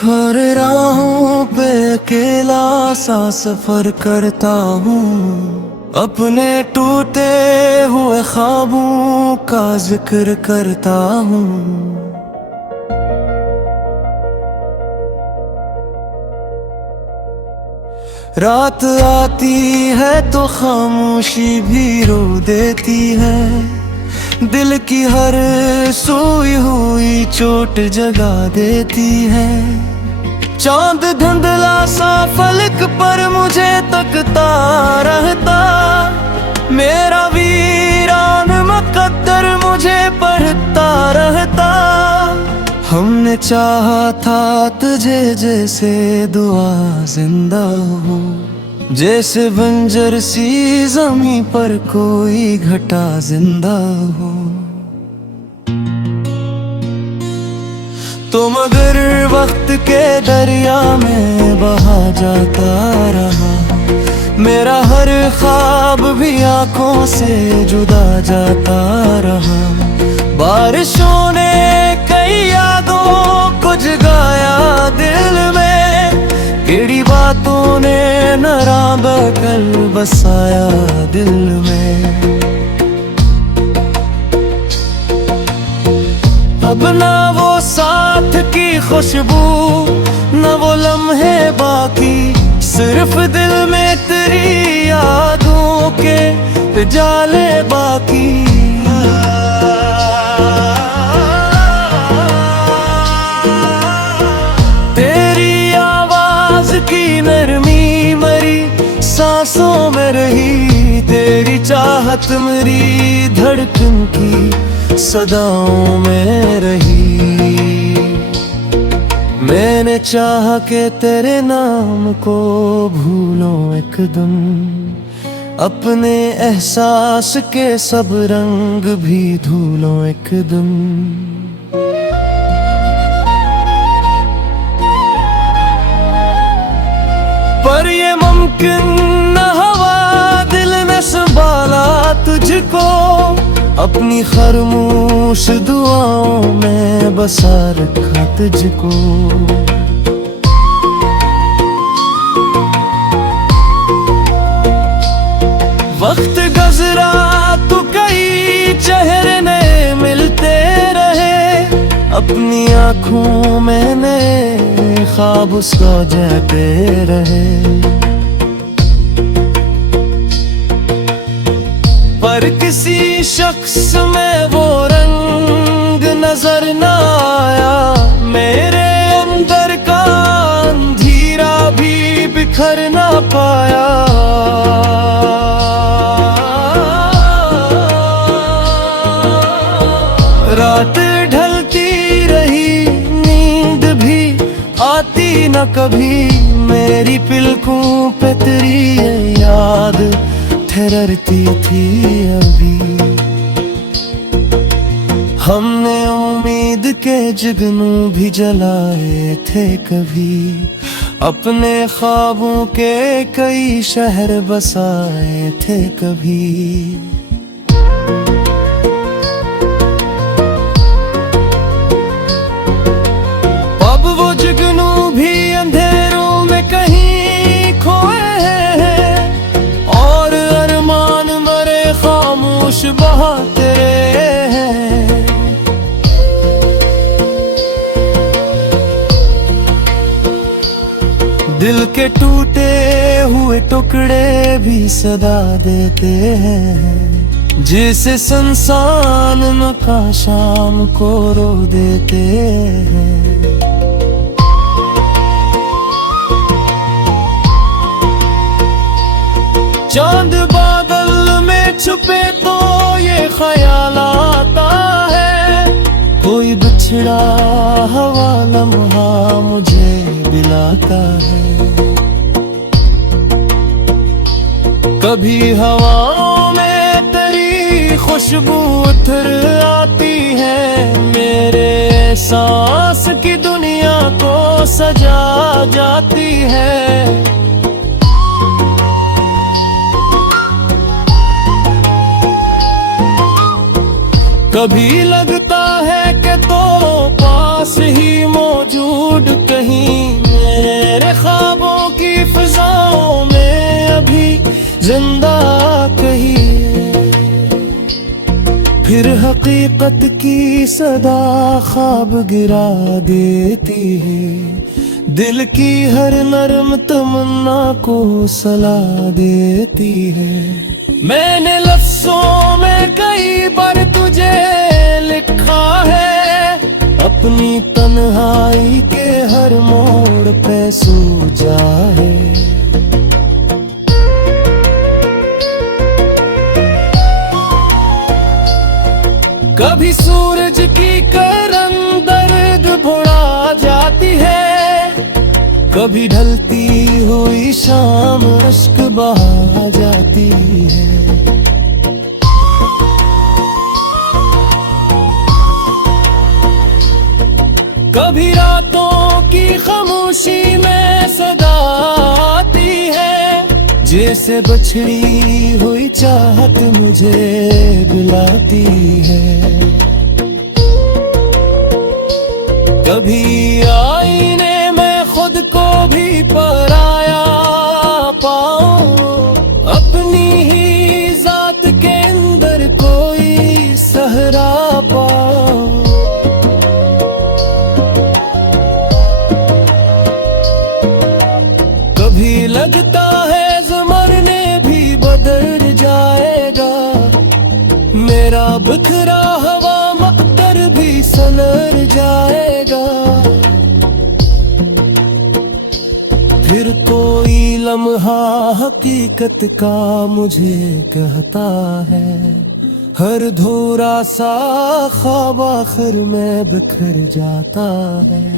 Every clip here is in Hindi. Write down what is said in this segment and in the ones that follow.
हर राहों पे अकेला सा सफर करता हूँ, अपने टूटे हुए ख्वाबों का जिक्र करता हूँ। रात आती है तो खामोशी भी रो देती है, दिल की हर सोई हुई चोट जगा देती है। चांद धुंधला सा फलक पर मुझे तकता रहता, मेरा वीरान मुकद्दर मुझे पढ़ता रहता। हमने चाहा था तुझे जैसे दुआ जिंदा हो, जैसे बंजर सी ज़मीं पर कोई घटा जिंदा हो। तो मगर वक्त के दरिया में बहा जाता रहा, मेरा हर ख्वाब भी आंखों से जुदा जाता रहा। बारिशों ने कई यादों को जगाया दिल में, केड़ी बातों ने नरा बकल बसाया दिल में। अब ना वो साथ की खुशबू, ना वो लम्हे बाकी, सिर्फ दिल में तेरी यादों के जाले बाकी। तेरी आवाज की नरमी मरी सांसों में रही, तेरी चाहत मेरी धड़कन की सदाओं में रही। मैंने चाहा कि तेरे नाम को भूलो एकदम, अपने एहसास के सब रंग भी धूलो एकदम। पर ये मुमकिन न हुआ, दिल ने संभाला तुझको, अपनी खामोश दुआओं में बसा रखा तुझको। वक्त गुजरा तो कई चेहरे नए मिलते रहे, अपनी आँखों में नए ख्वाब सो जाते रहे। पर किसी शख्स में वो रंग नजर न आया, मेरे अंदर का अंधेरा भी बिखर न पाया। रात ढलती रही, नींद भी आती न कभी, मेरी पलकों पे तेरी याद ठहरती थी अभी। हमने उम्मीद के जुगनू भी जलाए थे कभी, अपने ख्वाबों के कई शहर बसाए थे कभी। अब वो जुगनू भी अंधेरों में कहीं खोए हैं, और अरमान मरे खामोश बहाते हैं। दिल के टूटे हुए टुकड़े भी सदा देते हैं, जिसे संसान मका शाम को रो देते हैं। चांद बादल में छुपे तो ये ख्याल आता है, कोई बिछड़ा हवा लम्हा मुझे दिलाता है। कभी हवाओं में तेरी खुशबू उतर आती है, मेरे सांस की दुनिया को सजा जाती है। कभी लगता है कि तो पास ही मौजूद कहीं जिंदा कही है। फिर हकीकत की सदा ख्वाब गिरा देती है, दिल की हर नरम तमन्ना को सला देती है। मैंने लफ्ज़ों में कई बार तुझे लिखा है, अपनी तन्हाई के हर मोड़ पे सूझा है। कभी सूरज की किरण दर्द भुला जाती है, कभी ढलती हुई शाम अश्क बहा जाती है। कभी रातों की खामोशी में सदा आती है, जैसे बछड़ी हुई चाहत मुझे बुलाती है। कभी आईने में खुद को भी पराया पाऊं, अपनी ही जात के अंदर कोई सहरा पाऊं। कभी लगता है ज़माने भी बदल जाएगा, मेरा बिखरा हवा मक्तर भी सनर जाएगा। फिर कोई लम्हा हकीकत का मुझे कहता है, हर धूरा सा ख्वाब आखिर में बिखर जाता है।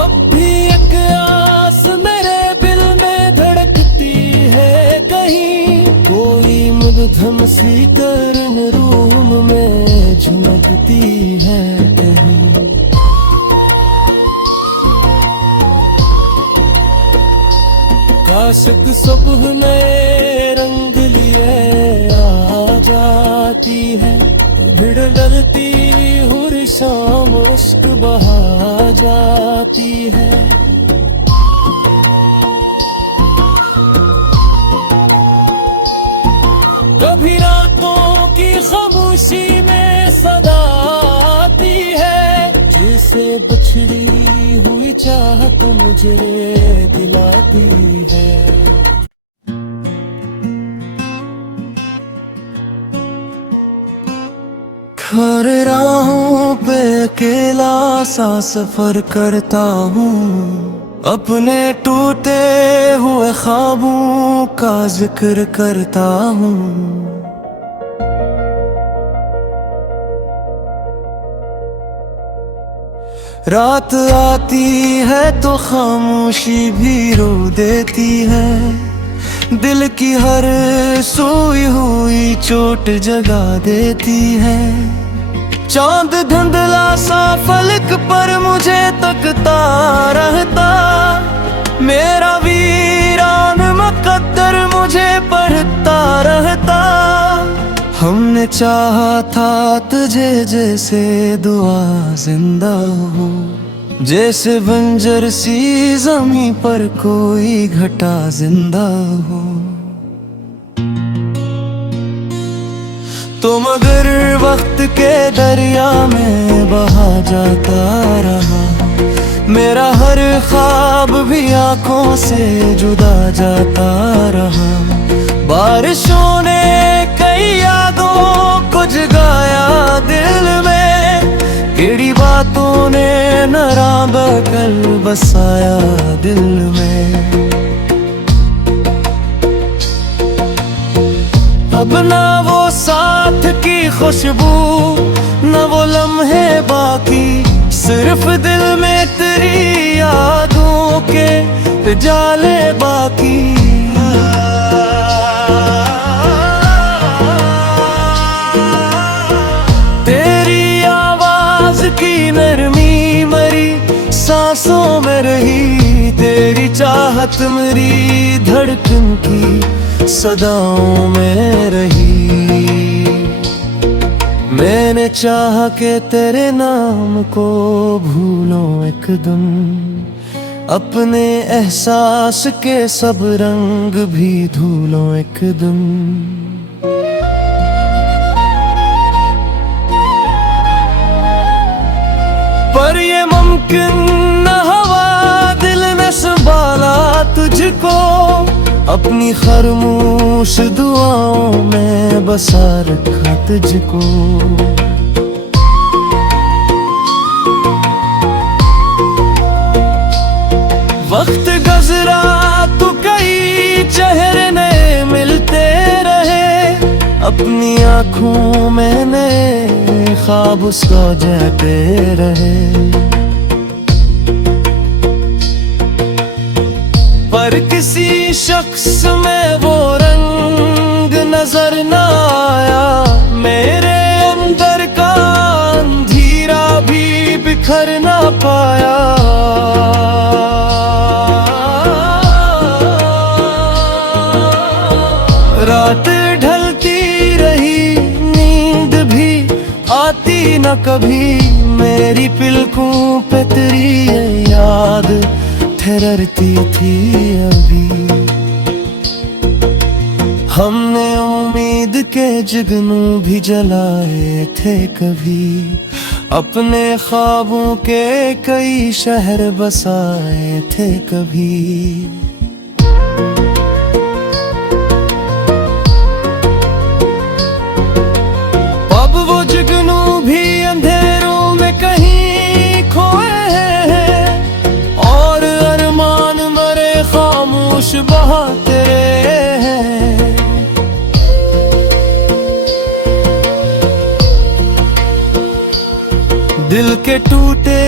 अब भी एक आस मेरे दिल में धड़कती है, कहीं कोई मुद्दम सी करन रूम में झुमकती है कहीं। काश सुबह नए रंग लिए आ जाती है, भिड़ डलती हुई शाम अश्क बहा जाती है। कभी रातों की खामोशी में सदा आती है, जिसे बछड़ी हुई चाहत मुझे दिलाती है। हर राहों पे अकेला सा सफर करता हूँ, अपने टूटे हुए ख्वाबों का जिक्र करता हूँ। रात आती है तो खामोशी भी रो देती है, दिल की हर सोई हुई चोट जगा देती है। चांद धुंधला सा फलक पर मुझे तकता रहता, मेरा वीरान मुकद्दर मुझे पढ़ता रहता। हमने चाहा था तुझे जैसे दुआ जिंदा हो, जैसे बंजर सी ज़मीं पर कोई घटा जिंदा हो। तो मगर वक्त के दरिया में बहा जाता रहा, मेरा हर ख्वाब भी आंखों से जुदा जाता रहा। बारिशों ने कई यादों को जगाया दिल में, केड़ी बातों ने नरा बकल बसाया दिल में। अब ना वो साथ की खुशबू, न वो लम्हे बाकी, सिर्फ दिल में तेरी यादों के जाले बाकी। तेरी आवाज की नरमी मरी सांसों में रही, तेरी चाहत मेरी धड़कन की सदाओं में रही। मैंने चाहा कि तेरे नाम को भूलो एक दिन, अपने एहसास के सब रंग भी धूलो एक दिन। पर ये मुमकिन न हुआ, दिल ने संभाला तुझको, अपनी खरमोश दुआओं में बसा रखा तुझको। वक्त गुजरा तो कई चेहरे नए मिलते रहे, अपनी आंखों में नए ख्वाब सजाते रहे। पर किसी शख्स में वो रंग नजर न आया, मेरे अंदर का अंधेरा भी बिखर न पाया। रात ढलती रही, नींद भी आती न कभी, मेरी पलकों पे तेरी याद ठहरती थी अभी। हमने उम्मीद के जुगनू भी जलाए थे कभी, अपने ख्वाबों के कई शहर बसाए थे कभी। अब वो जुगनू भी अंधेरों में कहीं खोए हैं, और अरमान मरे खामोश बहाते हैं। दिल के टूटे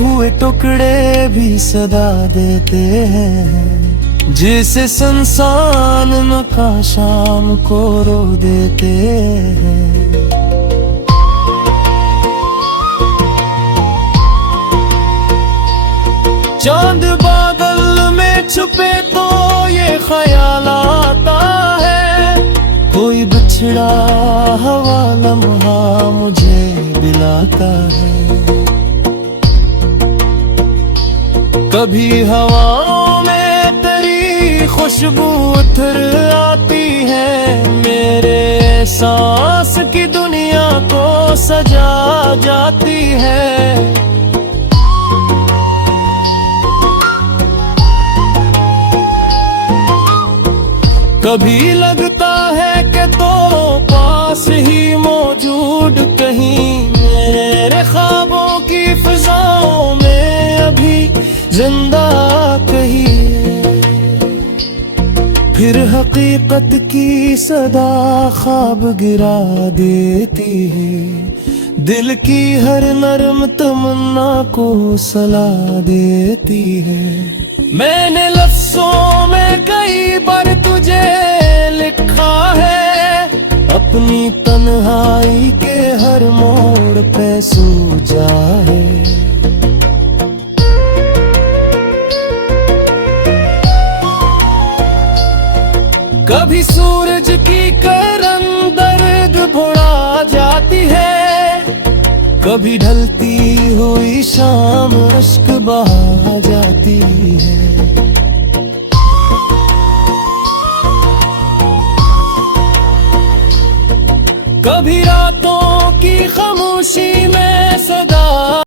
हुए टुकड़े भी सदा देते हैं, जिसे संसान मका शाम को रो देते हैं। चांद बादल में छुपे तो ये ख्याल आता है, कोई बिछड़ा हवा लम्हा मुझे दिलाता है। कभी हवाओं में तेरी खुशबू उतर आती है, मेरे सांस की दुनिया को सजा जाती है। कभी लगता है कि तो पास ही मौजूद कहीं, मेरे ख्वाबों की फिजाओं में अभी जिंदा कहीं। फिर हकीकत की सदा ख्वाब गिरा देती है, दिल की हर नरम तमन्ना को सला देती है। मैंने लफ्ज़ों में कई बार तुझे लिखा है, अपनी तन्हाई के हर मोड़ पे सूझा है। कभी सूरज की किरण दर्द भुला जाती है, कभी ढलती हुई शाम अश्क बहा जाती है। कभी रातों की